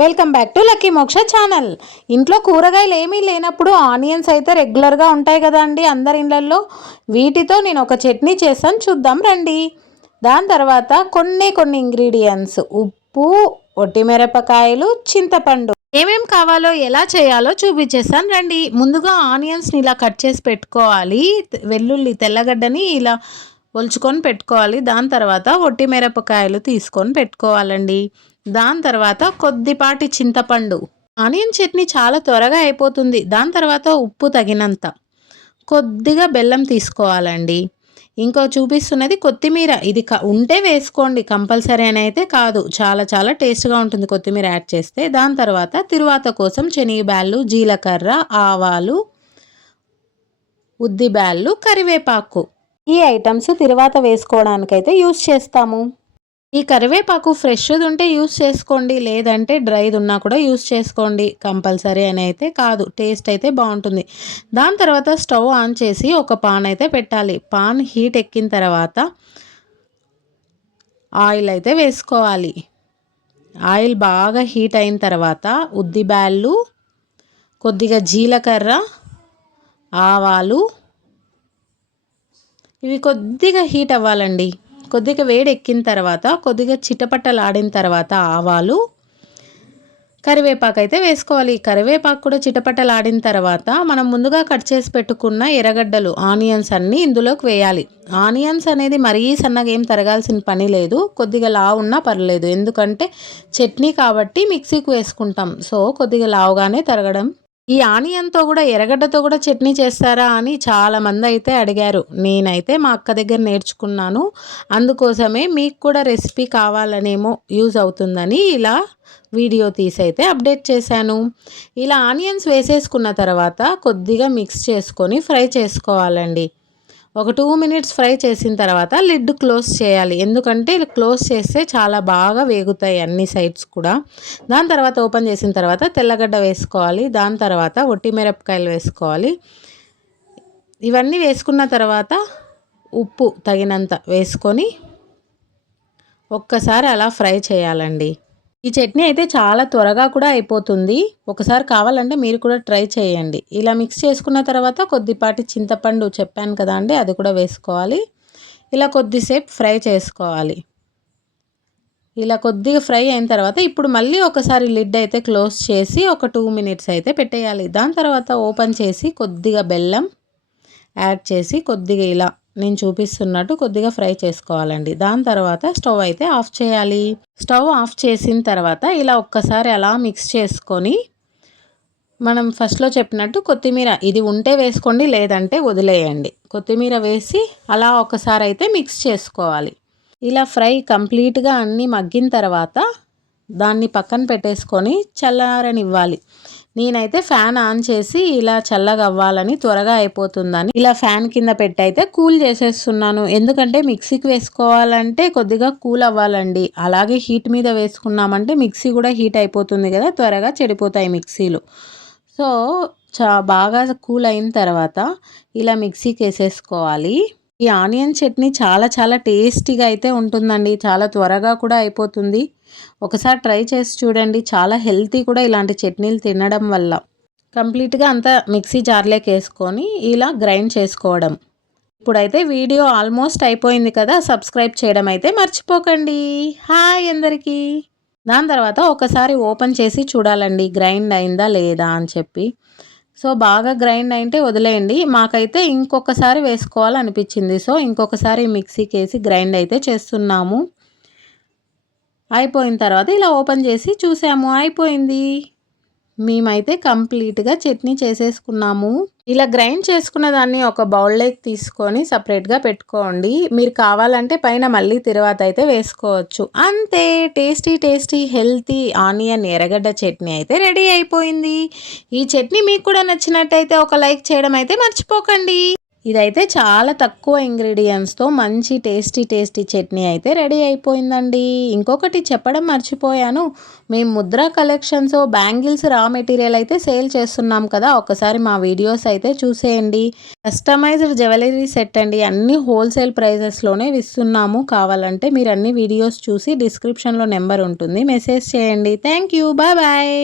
Welcome back to lucky మోక్ష channel. ఇంట్లో కూరగాయలు ఏమీ లేనప్పుడు ఆనియన్స్ అయితే రెగ్యులర్గా ఉంటాయి కదా అండి అందరి ఇళ్ళల్లో. వీటితో నేను ఒక చట్నీ చేస్తాను, చూద్దాం రండి. దాని తర్వాత కొన్ని ఇంగ్రీడియంట్స్: ఉప్పు, ఒట్టిమిరపకాయలు, చింతపండు. ఏమేం కావాలో ఎలా చేయాలో చూపించేస్తాను రండి. ముందుగా ఆనియన్స్ని ఇలా కట్ చేసి పెట్టుకోవాలి. వెల్లుల్లి తెల్లగడ్డని ఇలా ఒలుచుకొని పెట్టుకోవాలి. దాని తర్వాత ఒట్టిమిరపకాయలు తీసుకొని పెట్టుకోవాలండి. దాని తర్వాత కొద్దిపాటి చింతపండు. ఆనియన్ చట్నీ చాలా త్వరగా అయిపోతుంది. దాని తర్వాత ఉప్పు తగినంత, కొద్దిగా బెల్లం తీసుకోవాలండి. ఇంకో చూపిస్తున్నది కొత్తిమీర. ఇది ఉంటే వేసుకోండి, కంపల్సరీ అని అయితే కాదు. చాలా చాలా టేస్ట్గా ఉంటుంది కొత్తిమీర యాడ్ చేస్తే. దాని తర్వాత తిరువాత కోసం శనగబ్యాళ్ళు, జీలకర్ర, ఆవాలు, ఉద్దిబ్యాళ్ళు, కరివేపాకు. ఈ ఐటమ్స్ తిరువాత వేసుకోవడానికైతే యూస్ చేస్తాము. ఈ కరివేపాకు ఫ్రెష్ది ఉంటే యూస్ చేసుకోండి, లేదంటే డ్రైది ఉన్నా కూడా యూస్ చేసుకోండి. కంపల్సరీ అని అయితే కాదు, టేస్ట్ అయితే బాగుంటుంది. దాని తర్వాత స్టవ్ ఆన్ చేసి ఒక పాన్ అయితే పెట్టాలి. పాన్ హీట్ ఎక్కిన తర్వాత ఆయిల్ అయితే వేసుకోవాలి. ఆయిల్ బాగా హీట్ అయిన తర్వాత ఉద్దిబ్యాళ్ళు, కొద్దిగా జీలకర్ర, ఆవాలు, ఇవి కొద్దిగా హీట్ అవ్వాలండి. కొద్దిగా వేడి ఎక్కిన తర్వాత కొద్దిగా చిటపట్టలాడిన తర్వాత ఆవాలు, కరివేపాకు అయితే వేసుకోవాలి. కరివేపాకు కూడా చిటపట్టలాడిన తర్వాత మనం ముందుగా కట్ చేసి పెట్టుకున్న ఎర్రగడ్డలు, ఆనియన్స్ అన్నీ ఇందులోకి వేయాలి. ఆనియన్స్ అనేది మరీ సన్నగా ఏం తరగాల్సిన పని లేదు, కొద్దిగా లావు ఉన్నా పర్లేదు. ఎందుకంటే చట్నీ కాబట్టి మిక్సీకి వేసుకుంటాం, సో కొద్దిగా లావుగానే తరగడం. ఈ ఆనియన్తో కూడా ఎర్రగడ్డతో కూడా చట్నీ చేస్తారా అని చాలామంది అయితే అడిగారు. నేనైతే మా అక్క దగ్గర నేర్చుకున్నాను, అందుకోసమే మీకు కూడా రెసిపీ కావాలనేమో యూజ్ అవుతుందని ఇలా వీడియో తీసి అయితే అప్డేట్ చేశాను. ఇలా ఆనియన్స్ వేసేసుకున్న తర్వాత కొద్దిగా మిక్స్ చేసుకొని ఫ్రై చేసుకోవాలండి. ఒక 2 మినిట్స్ ఫ్రై చేసిన తర్వాత లిడ్ క్లోజ్ చేయాలి. ఎందుకంటే క్లోజ్ చేస్తే చాలా బాగా వేగుతాయి అన్ని సైడ్స్ కూడా. దాని తర్వాత ఓపెన్ చేసిన తర్వాత తెల్లగడ్డ వేసుకోవాలి. దాని తర్వాత ఒట్టిమిరపకాయలు వేసుకోవాలి. ఇవన్నీ వేసుకున్న తర్వాత ఉప్పు తగినంత వేసుకొని ఒక్కసారి అలా ఫ్రై చేయాలండి. ఈ చట్నీ అయితే చాలా త్వరగా కూడా అయిపోతుంది. ఒకసారి కావాలంటే మీరు కూడా ట్రై చేయండి. ఇలా మిక్స్ చేసుకున్న తర్వాత కొద్దిపాటి చింతపండు చెప్పాను కదా అండి, అది కూడా వేసుకోవాలి. ఇలా కొద్దిసేపు ఫ్రై చేసుకోవాలి. ఇలా కొద్దిగా ఫ్రై అయిన తర్వాత ఇప్పుడు మళ్ళీ ఒకసారి లిడ్ అయితే క్లోజ్ చేసి ఒక 2 మినిట్స్ అయితే పెట్టేయాలి. దాని తర్వాత ఓపెన్ చేసి కొద్దిగా బెల్లం యాడ్ చేసి కొద్దిగా ఇలా నేను చూపిస్తున్నట్టు కొద్దిగా ఫ్రై చేసుకోవాలండి. దాని తర్వాత స్టవ్ అయితే ఆఫ్ చేయాలి. స్టవ్ ఆఫ్ చేసిన తర్వాత ఇలా ఒక్కసారి అలా మిక్స్ చేసుకొని మనం ఫస్ట్లో చెప్పినట్టు కొత్తిమీర ఇది ఉంటే వేసుకోండి, లేదంటే వదిలేయండి. కొత్తిమీర వేసి అలా ఒకసారి అయితే మిక్స్ చేసుకోవాలి. ఇలా ఫ్రై కంప్లీట్గా అన్నీ మగ్గిన తర్వాత దాన్ని పక్కన పెట్టేసుకొని చల్లారనివ్వాలి. నేనైతే ఫ్యాన్ ఆన్ చేసి ఇలా చల్లగా అవ్వాలని, త్వరగా అయిపోతుందని ఇలా ఫ్యాన్ కింద పెట్టి అయితే కూల్ చేసేస్తున్నాను. ఎందుకంటే మిక్సీకి వేసుకోవాలంటే కొద్దిగా కూల్ అవ్వాలండి. అలాగే హీట్ మీద వేసుకున్నామంటే మిక్సీ కూడా హీట్ అయిపోతుంది కదా, త్వరగా చెడిపోతాయి మిక్సీలు. సో బాగా కూల్ అయిన తర్వాత ఇలా మిక్సీకి వేసేసుకోవాలి. ఈ ఆనియన్ చట్నీ చాలా చాలా టేస్టీగా అయితే ఉంటుందండి. చాలా త్వరగా కూడా అయిపోతుంది. ఒకసారి ట్రై చేసి చూడండి. చాలా హెల్తీ కూడా ఇలాంటి చట్నీలు తినడం వల్ల. కంప్లీట్గా అంతా మిక్సీ జార్లోకి వేసుకొని ఇలా గ్రైండ్ చేసుకోవడం. ఇప్పుడైతే వీడియో ఆల్మోస్ట్ అయిపోయింది కదా, సబ్స్క్రైబ్ చేయడం అయితే మర్చిపోకండి. హాయ్ అందరికీ. దాని తర్వాత ఒకసారి ఓపెన్ చేసి చూడాలండి గ్రైండ్ అయిందా లేదా అని చెప్పి. సో బాగా గ్రైండ్ అయితే వదిలేయండి. మాకైతే ఇంకొకసారి వేసుకోవాలనిపించింది, సో ఇంకొకసారి మిక్సీకి వేసి గ్రైండ్ అయితే చేస్తున్నాము. అయిపోయిన తర్వాత ఇలా ఓపెన్ చేసి చూసాము, అయిపోయింది. మేమైతే కంప్లీట్గా చట్నీ చేసేసుకున్నాము. ఇలా గ్రైండ్ చేసుకున్న దాన్ని ఒక బౌల్లోకి తీసుకొని సపరేట్గా పెట్టుకోండి. మీరు కావాలంటే పైన మళ్ళీ తిరువాత అయితే వేసుకోవచ్చు. అంతే, టేస్టీ టేస్టీ హెల్తీ ఆనియన్ ఎర్రగడ్డ చట్నీ అయితే రెడీ అయిపోయింది. ఈ చట్నీ మీకు కూడా నచ్చినట్టయితే ఒక లైక్ చేయడం అయితే మర్చిపోకండి. ఇదైతే చాలా తక్కువ ఇంగ్రీడియంట్స్తో మంచి టేస్టీ చట్నీ అయితే రెడీ అయిపోయిందండి. ఇంకొకటి చెప్పడం మర్చిపోయాను, మేము Mudra collections bangles raw material అయితే సేల్ చేస్తున్నాం కదా, ఒకసారి మా వీడియోస్ అయితే చూసేయండి. కస్టమైజ్డ్ జ్యువెలరీ సెట్ అండి, అన్ని హోల్సేల్ ప్రైజెస్లోనే ఇస్తున్నాము. కావాలంటే మీరు అన్ని వీడియోస్ చూసి డిస్క్రిప్షన్లో నెంబర్ ఉంటుంది, మెసేజ్ చేయండి. Thank you, bye bye.